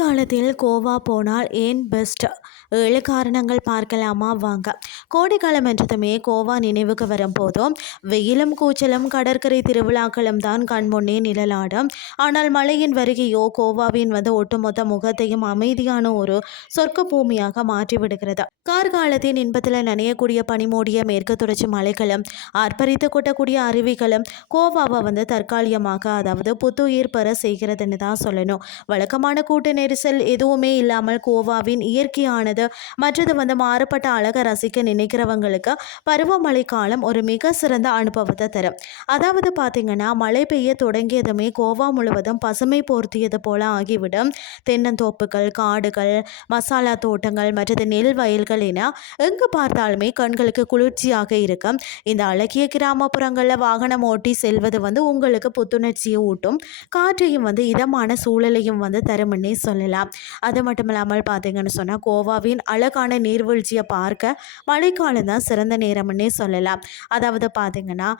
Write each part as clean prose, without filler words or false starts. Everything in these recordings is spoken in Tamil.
மழைக்காலத்தில் கோவா போனால் ஏன் பெஸ்ட்? 7 காரணங்கள் பார்க்கலாமா வாங்க. கோடைக்காலம் என்றதுமே கோவா நினைவுக்கு வரும்போதும் வெயிலும் கூச்சலும் கடற்கரை திருவிழாக்களும் தான் கண்முன்னே நிழலாடும். ஆனால் மழையின் வருகையோ கோவாவின் ஒட்டுமொத்த முகத்தையும் அமைதியான ஒரு சொர்க்க பூமியாக மாற்றிவிடுகிறது. கார்காலத்தின் இன்பத்தில் நனையக்கூடிய பனிமூடிய மேற்கு தொடர்ச்சி மலைகளும் ஆர்ப்பரித்து கொட்டக்கூடிய அருவிகளும் கோவாவை தற்காலிகமாக புத்துயிர் பெற செய்கிறதுன்னு தான் சொல்லணும். வழக்கமான கூட்ட நெரிசல் எதுவுமே இல்லாமல் கோவாவின் இயற்கையானது மற்றது மாறுபட்ட அழகை ரசிக்க நினைக்கிறவங்களுக்கு பருவமழை காலம் ஒரு மிக சிறந்த அனுபவத்தை தரும். அதாவது பார்த்தீங்கன்னா, மழை பெய்ய தொடங்கியதுமே கோவா முழுவதும் பசுமை போர்த்தியது போல ஆகிவிடும். தென்னந்தோப்புகள், காடுகள், மசாலா தோட்டங்கள் மற்றது நெல் வயல்கள் என எங்கு பார்த்தாலுமே கண்களுக்கு குளிர்ச்சியாக இருக்கும். இந்த அழகிய கிராமப்புறங்களில் வாகனம் ஓட்டி செல்வது உங்களுக்கு புத்துணர்ச்சியை ஊட்டும். காற்றையும் இதமான சூழலையும் தரும்னே சொல்லலாம். அது மட்டும் இல்லாமல் பார்த்தீங்கன்னு சொன்னால், கோவாவின் அழகான நீர்வீழ்ச்சியை பார்க்க மழைக்காலம் தான் சிறந்த நேரம்னே சொல்லலாம். அதாவது பார்த்தீங்கன்னா,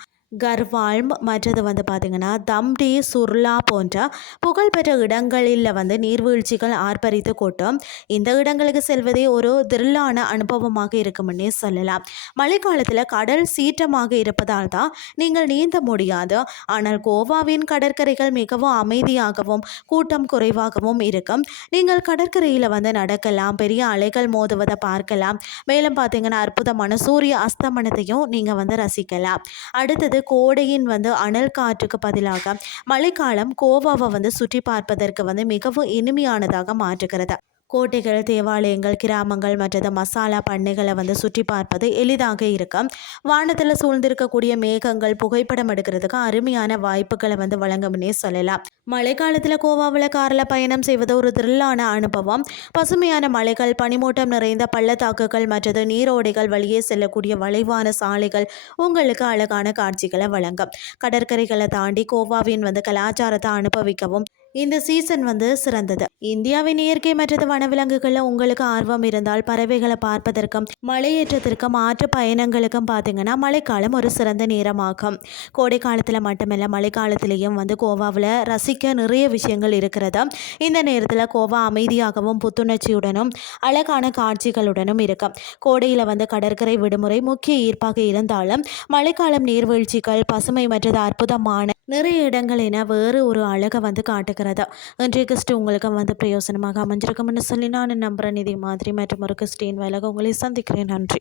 கர்வால்ம் மற்றது பார்த்திங்கன்னா தம்டி, சுர்லா போன்ற புகழ்பெற்ற இடங்களில் நீர்வீழ்ச்சிகள் ஆர்ப்பரித்து கொட்டும். இந்த இடங்களுக்கு செல்வதே ஒரு திரில்லான அனுபவமாக இருக்கும்னே சொல்லலாம். மழைக்காலத்தில் கடல் சீற்றமாக இருப்பதால் தான் நீங்கள் நீந்த முடியாது. ஆனால் கோவாவின் கடற்கரைகள் மிகவும் அமைதியாகவும் கூட்டம் குறைவாகவும் இருக்கும். நீங்கள் கடற்கரையில் நடக்கலாம், பெரிய அலைகள் மோதுவதை பார்க்கலாம். மேலும் பார்த்தீங்கன்னா, அற்புதமான சூரிய அஸ்தமனத்தையும் நீங்கள் ரசிக்கலாம். அடுத்தது கோடையின் அனல் காற்றுக்கு பதிலாக மழைக்காலம் கோவாவை சுற்றி பார்ப்பதற்கு மிகவும் இனிமையானதாக மாற்றுகிறது. கோட்டைகள், தேவாலயங்கள், கிராமங்கள் மற்றது மசாலா பண்ணைகளை சுற்றி பார்ப்பது எளிதாக இருக்கும். வானத்தில் சூழ்ந்திருக்கக்கூடிய மேகங்கள் புகைப்படம் எடுக்கிறதுக்கு அருமையான வாய்ப்புகளை வழங்கும்னே சொல்லலாம். மழைக்காலத்தில் கோவாவில் காரில் பயணம் செய்வது ஒரு த்ரில்லான அனுபவம். பசுமையான மலைகள், பனிமூட்டம் நிறைந்த பள்ளத்தாக்குகள் மற்றது நீரோடைகள் வழியே செல்லக்கூடிய வளைவான சாலைகள் உங்களுக்கு அழகான காட்சிகளை வழங்கும். கடற்கரைகளை தாண்டி கோவாவின் கலாச்சாரத்தை அனுபவிக்கவும் இந்த சீசன் சிறந்தது. இந்தியாவின் இயற்கை மற்றது வனவிலங்குகளில் உங்களுக்கு ஆர்வம் இருந்தால் பறவைகளை பார்ப்பதற்கும் மலையேற்றத்திற்கும் ஆற்று பயணங்களுக்கும் பார்த்தீங்கன்னா மழைக்காலம் ஒரு சிறந்த நேரமாகும். கோடை காலத்தில் மட்டுமல்ல, மழைக்காலத்திலேயும் கோவாவில் ரசிக்க நிறைய விஷயங்கள் இருக்கிறது. இந்த நேரத்தில் கோவா அமைதியாகவும் புத்துணர்ச்சியுடனும் அழகான காட்சிகளுடனும் இருக்கும். கோடையில் கடற்கரை விடுமுறை முக்கிய ஈர்ப்பாக இருந்தாலும் மழைக்காலம் நீர்வீழ்ச்சிகள், பசுமை மற்றது அற்புதமான நிறைய இடங்கள் என வேறு ஒரு அழகை காட்டுகிறது. இன்றைய கிறிஸ்டி உங்களுக்கு பிரயோசனமாக அமைஞ்சிருக்கும்னு சொல்லி நான் நம்புகிறேன். இதே மாதிரி மற்றும் ஒரு கிறிஸ்டின் வேலைக்கு உங்களை சந்திக்கிறேன். நன்றி.